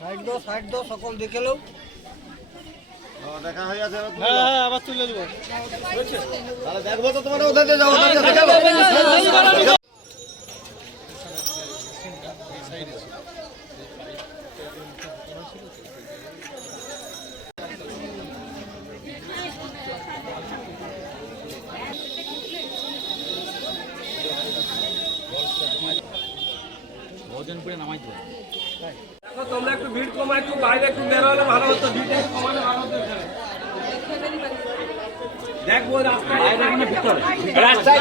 Side দো side দো সকল দেখে দেখা হয়ে আছে আবার চলে দেখব তো তোমার ওদের যাও তোমরা একটু ভিড় কমা একটু বাইরে একটু বের হলে ভালো হতো ভিড় একটু কমালে ভালো হতো দেখব রাস্তায় রাস্তায়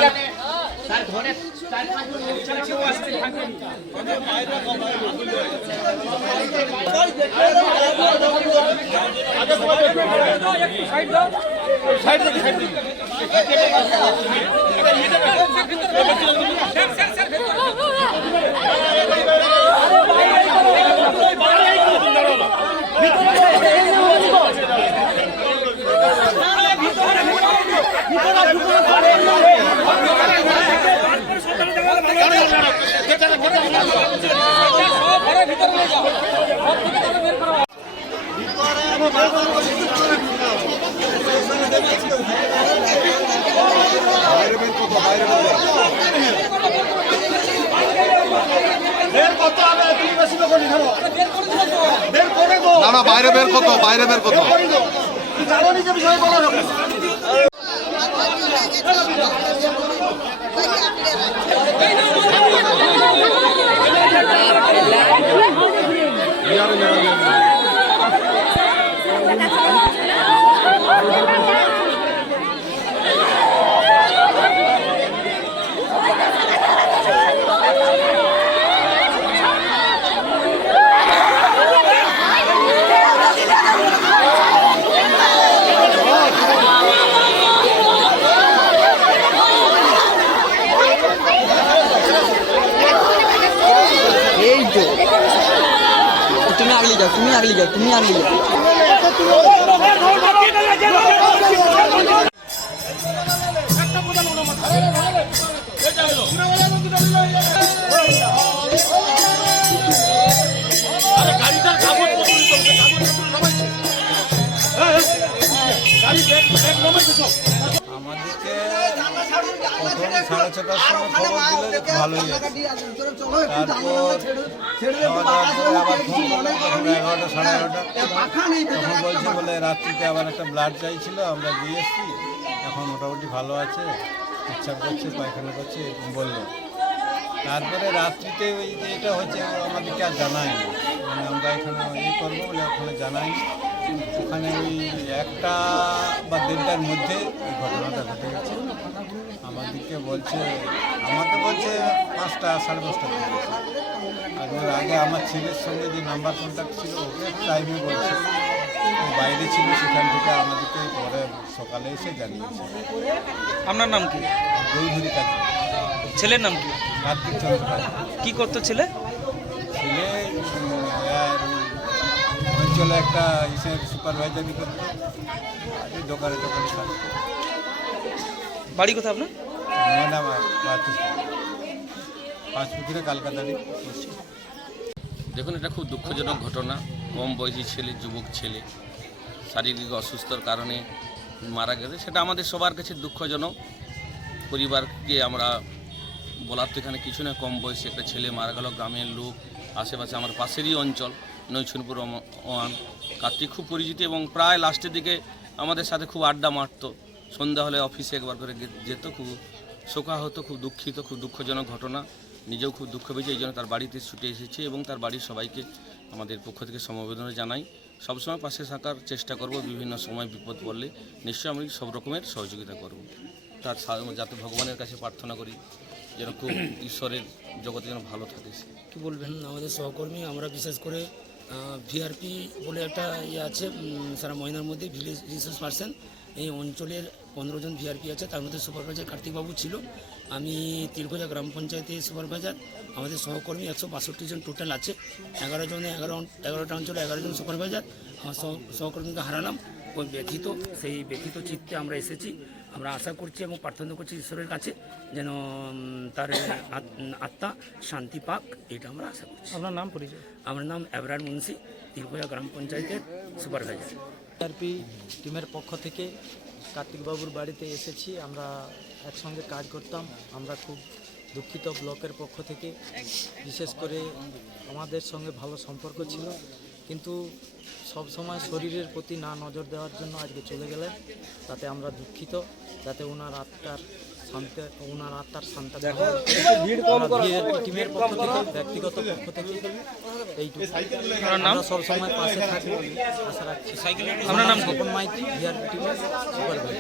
না না বাইরে বের কত বাইরে বের কত এই তো তুমি আগলি যাও তুমি আগলি যাও তুমি আগলি যাও। আমাদেরকে সাড়ে ছটার সময় খবর দিল ভালোই আবার ফোন করলাম তখন এগারোটা সাড়ে এগারোটা। তখন বলছে বলে রাত্রিতে আবার একটা ব্লাড চাইছিল আমরা দিয়ে এসছি। এখন মোটামুটি ভালো আছে ইচ্ছা করছে পায়খানা করছে এরকম বলল। তারপরে রাত্রিতে ওই যে এটা হচ্ছে আমাদেরকে আর জানায়নি। মানে আমরা এখানে ইয়ে করব বলে ওখানে জানায়নি। ওখানে ওই একটা বা দেড়টার মধ্যে এই ঘটনাটা ঘটে গেছে। আমাদেরকে বলছে আমাকে বলছে পাঁচটা সাড়ে পাঁচটা আর ওর আগে আমার ছেলের সঙ্গে যে নাম্বার কন্ট্যাক্ট ছিল ওকে টাইমে বলছে। বাইরে ছিল সেখান থেকে আমাদেরকে পরে সকালে এসে জানিয়েছে। আপনার নাম কি? গৌধুরী কাজ ছেলের নাম কি? কার্তিক চন্দ্র কি করতো ছেলে? ছেলে অঞ্চলে একটা ইসের সুপারভাইজারি করতো। দোকানে দোকানে বাড়ি কোথায় আপনার? দেখুন এটা খুব দুঃখজনক ঘটনা কম বয়সী ছেলে যুবক ছেলে শারীরিক অসুস্থতার কারণে মারা গেছে সেটা আমাদের সবার কাছে দুঃখজনক পরিবারকে আমরা বলার তো এখানে কিছু না কম বয়সী একটা ছেলে মারা গেল গ্রামের লোক আশেপাশে আমার পাশেরই অঞ্চল, নৈছনপুর ওয়ান। কার্তিক খুব পরিচিত এবং প্রায় লাস্টের দিকে আমাদের সাথে খুব আড্ডা মারতো। সন্ধ্যা হলে অফিসে একবার করে যেত খুব শোকা হতো খুব দুঃখিত, খুব দুঃখজনক ঘটনা। নিজেও খুব দুঃখ পেয়েছে এই জন্য তার বাড়িতে ছুটে এসেছে এবং তার বাড়ির সবাইকে আমাদের পক্ষ থেকে সমবেদনা জানাই। সবসময় পাশে থাকার চেষ্টা করব, বিভিন্ন সময় বিপদ পড়লে নিশ্চয়ই আমি সব রকমের সহযোগিতা করব। তার যাতে ভগবানের কাছে প্রার্থনা করি, যেন খুব ঈশ্বরের জগতে যেন ভালো থাকে। কি বলবেন? আমাদের সহকর্মী, আমরা বিশেষ করে ভিআরপি বলে একটা ইয়ে আছে সারা মহিনার মধ্যে ভিলেজ রিসোর্স পার্সন এই অঞ্চলের পনেরো জন ভিআরপি আছে, তার মধ্যে সুপারভাইজার কার্তিকবাবু ছিল। আমি তিলখোজা গ্রাম পঞ্চায়েতের সুপারভাইজার আমাদের সহকর্মী একশো বাষট্টি জন টোটাল আছে। এগারো জনে এগারো এগারোটা অঞ্চলে এগারো জন সুপারভাইজার আমার সহ- সহকর্মীকে হারালাম। ওই ব্যথিত, সেই ব্যথিত চিত্তে আমরা এসেছি। আমরা আশা করছি এবং প্রার্থনা করছি ঈশ্বরের কাছে যেন তার আত- আত্মা শান্তি পাক এটা আমরা আশা করছি। আপনার নাম পরিচয়? আমার নাম এবরার মুন্সি তিরপয়া গ্রাম পঞ্চায়েতের সুপারভাইজার। আরপি টিমের পক্ষ থেকে কার্তিকবাবুর বাড়িতে এসেছি। আমরা একসঙ্গে কাজ করতাম। আমরা খুব দুঃখিত ব্লকের পক্ষ থেকে। বিশেষ করে আমাদের সঙ্গে ভালো সম্পর্ক ছিল। কিন্তু সব সময় শরীরের প্রতি না নজর দেওয়ার জন্য আজকে চলে গেলেন। তাতে আমরা দুঃখিত। যাতে ওনার আত্মার শান্তি ওনার আত্মার শান্তি টিমের পক্ষ থেকে ব্যক্তিগত পক্ষ থেকে এইটুকু। আমরা সবসময় পাশে থাকি আশা রাখছি। আপনার নাম গোপন মাইতি ভিআরপি টিমের সুপারভাইজার